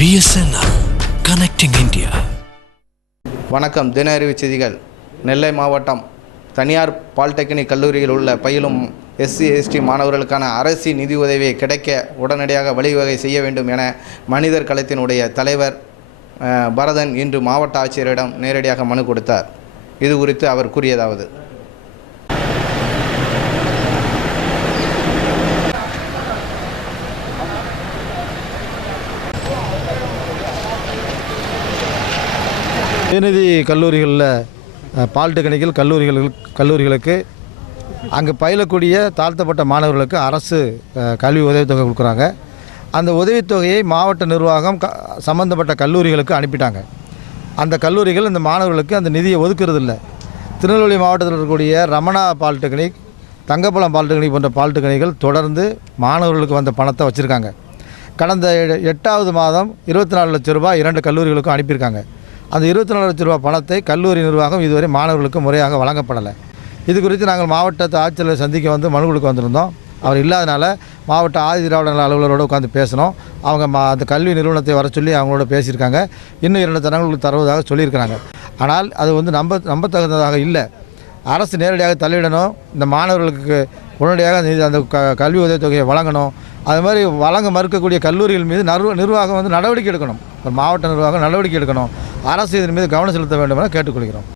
BSNL Connecting India. வணக்கம். தின அறிவு செய்திகள். நெல்லை மாவட்டம் தனியார் பாலிடெக்னிக் கல்லூரியில் உள்ள பயிலும் SC/ST மாணவர்களுக்கான அரசு நிதி உதவியை கிடைக்க உடனடியாக வழிவகை செய்ய வேண்டும் என மனிதர் களத்தினுடைய தலைவர் பரதன் இன்று மாவட்ட ஆட்சியரிடம் நேரடியாக மனு கொடுத்தார். இது குறித்து அவர் கூறியதாவது: சுயநிதி கல்லூரிகளில் பாலிடெக்னிக்கல் கல்லூரிகளுக்கு அங்கே பயிலக்கூடிய தாழ்த்தப்பட்ட மாணவர்களுக்கு அரசு கல்வி உதவித்தொகை கொடுக்குறாங்க. அந்த உதவித்தொகையை மாவட்ட நிர்வாகம் சம்மந்தப்பட்ட கல்லூரிகளுக்கு அனுப்பிட்டாங்க. அந்த கல்லூரிகள் இந்த மாணவர்களுக்கு அந்த நிதியை ஒதுக்குறது இல்லை. திருநெல்வேலி மாவட்டத்தில் இருக்கக்கூடிய ரமணா பாலிடெக்னிக், தங்கப்பழம் பாலிடெக்னிக் போன்ற பாலிடெக்னிக்கள் தொடர்ந்து மாணவர்களுக்கு வந்த பணத்தை வச்சுருக்காங்க. கடந்த 8வது மாதம் 24 லட்சம் ரூபாய் 2 கல்லூரிகளுக்கும் அனுப்பியிருக்காங்க. அந்த 24 லட்சம் ரூபாய் பணத்தை கல்லூரி நிர்வாகம் இதுவரை மாணவர்களுக்கு முறையாக வழங்கப்படலை. இது குறித்து நாங்கள் மாவட்ட ஆட்சியரை சந்திக்க வந்து மனு கொடுக்க வந்திருந்தோம். அவர் இல்லாதனால மாவட்ட ஆதி திராவிட நல அலுவலரோடு உட்காந்து பேசணும். அவங்க அந்த கல்வி நிறுவனத்தை வர சொல்லி அவங்களோட பேசியிருக்காங்க. இன்னும் 2 தினங்களுக்கு தருவதாக சொல்லியிருக்கிறாங்க. ஆனால் அது வந்து நம்பத்தகுந்ததாக இல்லை. அரசு நேரடியாக தலையிடணும். இந்த மாணவர்களுக்கு உடனடியாக அந்த கல்வி உதவித்தொகையை வழங்கணும். அது மாதிரி வழங்க மறுக்கக்கூடிய கல்லூரிகள் மீது நிர்வாகம் வந்து நடவடிக்கை எடுக்கணும். மாவட்ட நிர்வாகம் நடவடிக்கை எடுக்கணும். அரசு இதன் மீது கவனம் செலுத்த வேண்டும் என கேட்டுக்கொள்கிறோம்.